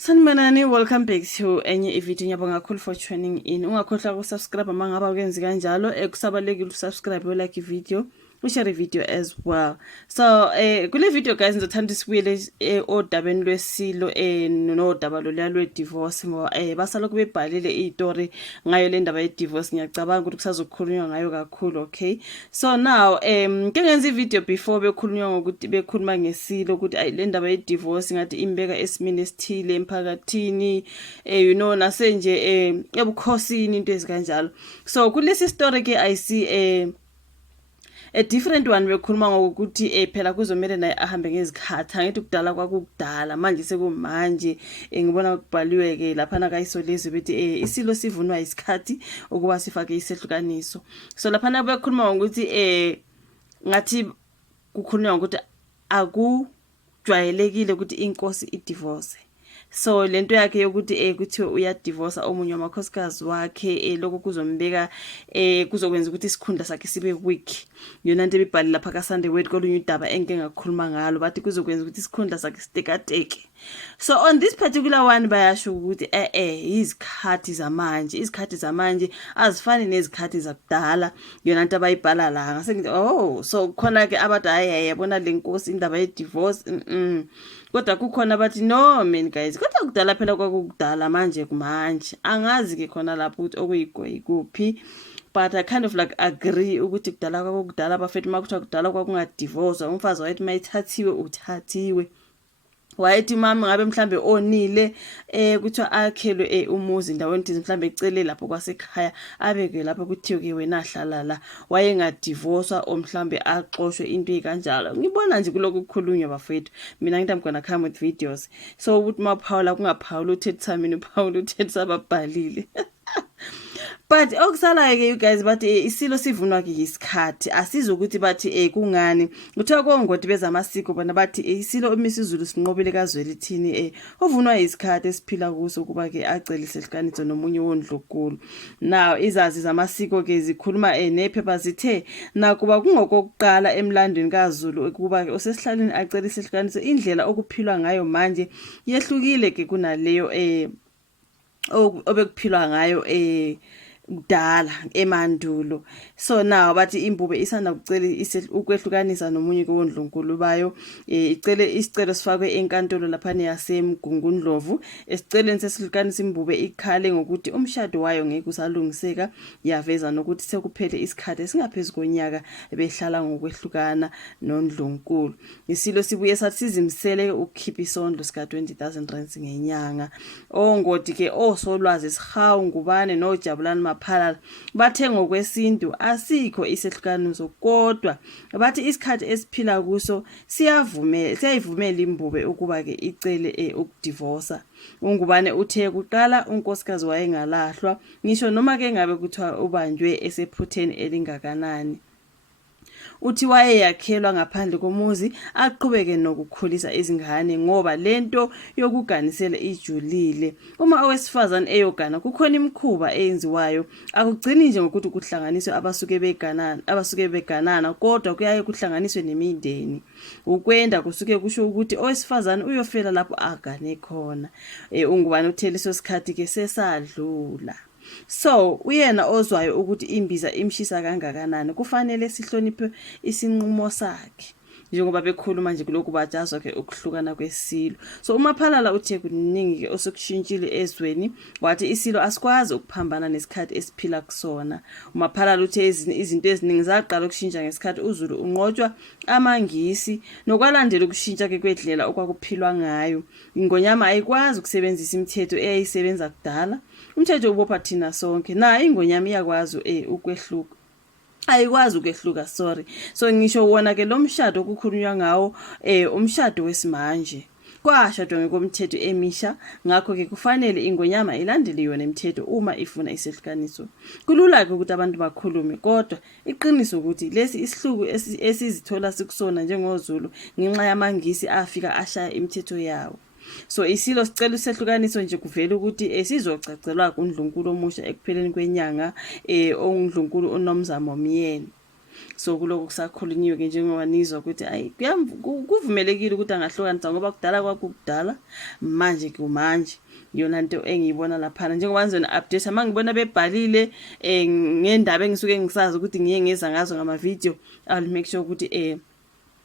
Sanibonani, welcome back to enye ivideo. Ngiyabonga kakhulu for tuning in. Ungakhohlwa ukusubscribe uma ngabe ukenzi kanjalo. Kusabalekile usubscribe, like ivideo, ushare ivideo as well. So kule video guys ngizothanda sibuyele odabeni lwesilo nodaba lolwa divorce ngoba basalokhu bebhalile istory ngayo le ndaba ye divorce. Ngiyacabanga ukuthi kusazokhulunywa ngayo kakhulu. Okay, so now ke ngenza ivideo before bekhulunywa ngokuthi bekhuluma ngesilo ukuthi le ndaba ye divorce ngathi imbeka esimini esithile emphakathini, you know, nasenje ebukhosini into ezikanjalo. So kulesi story ke I see a different one bekhuluma ngokuthi phela kuzomela naye ahambe ngezikhathi. Angithi kudala kwakudala, manje sekumanje. Ngibona kubhaliwe ke lapha na kayisolezwe bethi isilo sivunwa isikhathi ukuba sifake isehlukaniso. So lapha na bekhuluma ngokuthi ngathi kukhulunywa ukuthi akujwayelekile ukuthi inkosi idivorce. So lento yakhe yokuthi kuthiwe uyadivorce omunye wamakhosikazi wakhe lokho kuzombeka kuzokwenza ukuthi isikhundla sakhe sibe weak. Yona into ebibhali lapha ka Sunday Word kolunye udaba engeke ngakhuluma ngalo, bathi kuzokwenza ukuthi isikhundla sakhe sitekateke. So on this particular one bayasho ukuthi izikhathi zamanje azifani nezikhathi zakudala. Yona into abayibhala la ngasengithi so khona ke abathi yabona lenkosi indaba ye divorce. Kodwa kukhona bathi no man guys, kodwa kudala phela kwakudala, manje kumanje angazi ke khona lapho ukuthi okuyigwe kuphi. But I kind of like agree ukuthi kudala kwakudala bafethu makuthiwa kudala kwakungadivorce. Umfazi wayethi mayithathiwe uthathiwe. Wayethi mama ngabe mhlambe onile kuthiwa akhelwe umuzi ndaweni thize mhlambe ecele lapho kwasekhaya abeke lapho kuthiwe ke wena hlala la, wayengadivorcewa o mhlambe axoshwe into ekanjalo. Ngibona nje kuloko kukhulunywa bafethu. Mina ngithi I'm gonna come with videos. So ukuthi maphawula kungaphawula uthetha mina uphawula uthetha ababhalile. But okusalayo ke you guys bathi isilo sivunwa ke isikhathi. Asizokuthi bathi kungani kuthiwa kongoti bezamasiko bona bathi isilo imisizulu sinqobile kazweli thini uvunwa isikhathi esiphila kuso kuba ke acela isehlukaniso nomunye wondlunkulu. Now izazi zamasiko ke zikhuluma nephepha zithe nakuba kungokokuqala emlandweni kaZulu kuba ke osesihlaleni acela isehlukaniso, indlela okuphilwa ngayo manje yehlukile ke kunaleyo obekuphilwa ngayo kudala emandulo. So now bathi imbube isanda kucela ukwehlukanisa nomunye wondlunkulu bayo, icele isicelo sifakwe enkantolo lapha yaseMgungundlovu. Esiceleni sesihlukanisa imbube ikhale ngokuthi umshado wayo ngeke usalungiseka, yaveza nokuthi sekuphele isikhathi esingaphezulu konyaka behlala ngokwehlukana nondlunkulu. Isilo sibuye sathi sizimisele ukukhipha isondlo sika 20,000 rands ngenyanga. Ongoti ke osolwazi sihawu ngubane noJabulani Maphalala bathe ngokwesintu asikho isehlukaniso, kodwa bathi isikhathi esiphila kuso siyayivumela imbube ukuba ke icele ukudivorce. Ungubane uthe kuqala unkosikazi wayengalahlwa ngisho noma ke ngabe kuthiwa ubanjwe esephutheni elingakanani. Uthi wayeyakhelwa ngaphandle komuzi aqhubeke nokukhulisa izingane ngoba lento yokuganisela ijulile. Uma owesifazane eyogana kukhona imikhuba eyenziwayo, akugcini nje ngokuthi kuhlanganiswe abasuke beganana kodwa kuyaye kuhlanganiswe nemindeni. Ukwenda kusuke kusho ukuthi owesifazane uyofela lapho agane khona. Ungubani uthele leso sikhathi ke sesadlula. So uyena ozwayo ukuthi imbiza imshisa kangakanani kufanele sihloniphe isinqumo sakhe, njengoba bekhuluma nje kuloko bajazwa ke ukuhlukana kwesilo. So uMaphalala uthe kuningi ke osokushintshile ezweni, wathi isilo asikwazi ukuphambana nesikhathi esiphila kusona. UMaphalala uthe izinto eziningi zaqala ukushintsha ngesikhathi uZulu unqotshwa amangisi nokwalandela ukushintsha ke kwedlela okwakuphilwa ngayo. Ingonyama ayikwazi ukusebenzisa imithetho eyayisebenza kudala. Umthetho ubopha thina sonke, na ingonyama iyakwazi ukwehluka, ayikwazi ukwehluka, sorry. So ngisho wona ke lo mshado okukhulunywa ngawo umshado wesimanje kwashadwa ngokomthetho emisha, ngakho ke kufanele ingonyama ilandele yona imithetho uma ifuna isehlukaniso. Kulula ke ukuthi abantu bakhulume, kodwa iqiniso ukuthi lesi isihluku esizithola sikusona njengoZulu ngenxa yamangisi afika ashaya imithetho yawo. So isilo sicela isehlukaniso nje kuvela ukuthi sizocacelwa kuNdlunkulu omusha ekupheleni kwenyanga ongundlunkulu uNomzamo Myeni. so kuloko kusakhulunyiwe ke njengoba nizwa ukuthi ayi kuvumelekile ukuthi angahlukanisa ngoba kudala kwakudala manje kumanje. Iyona nto engiyibona laphana njengoba ngizona update mangibona bebhalile ngendaba engisuke ngisazi ukuthi ngiye ngeza ngazo ngama-video, I'll make sure ukuthi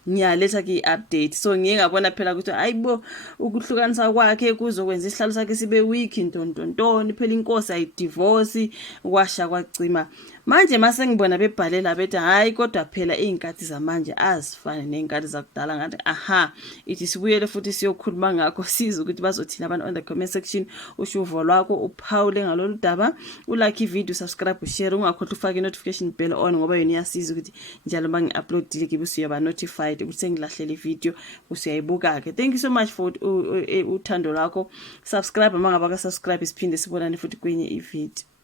ngiyaletha ki-update. So ngiye ngabona phela ukuthi hayibo ukuhlukanisa kwakhe kuzokwenza isihlalo sakhe sibe weak ntontontoni, phela inkosi ayidivorce kwasha kwacima. Manje mase ngibona bebhalela bethi hayi kodwa phela iy'nkathi zamanje azifane ney'nkathi zakudala, ngathi aha ithi sibuyele futhi siyokhuluma ngakho size ukuthi bazothina abantu on the comment section. Ushuvo lwakho uphawule ngalolu daba, ulike ivideo, subscribe, ushare, ungakhohlwa ufake i-notification bell on ngoba yona iyasiza ukuthi njalo uma ngi-uploadile ngibe usuyaba notified ukuthi sengilahlele ivideo usuyayibuka-ke. Thank you so much for uthando lwakho. Subscribe uma ngabe aka-subscribe, siphinde sibonane futhi kwenye ivideo.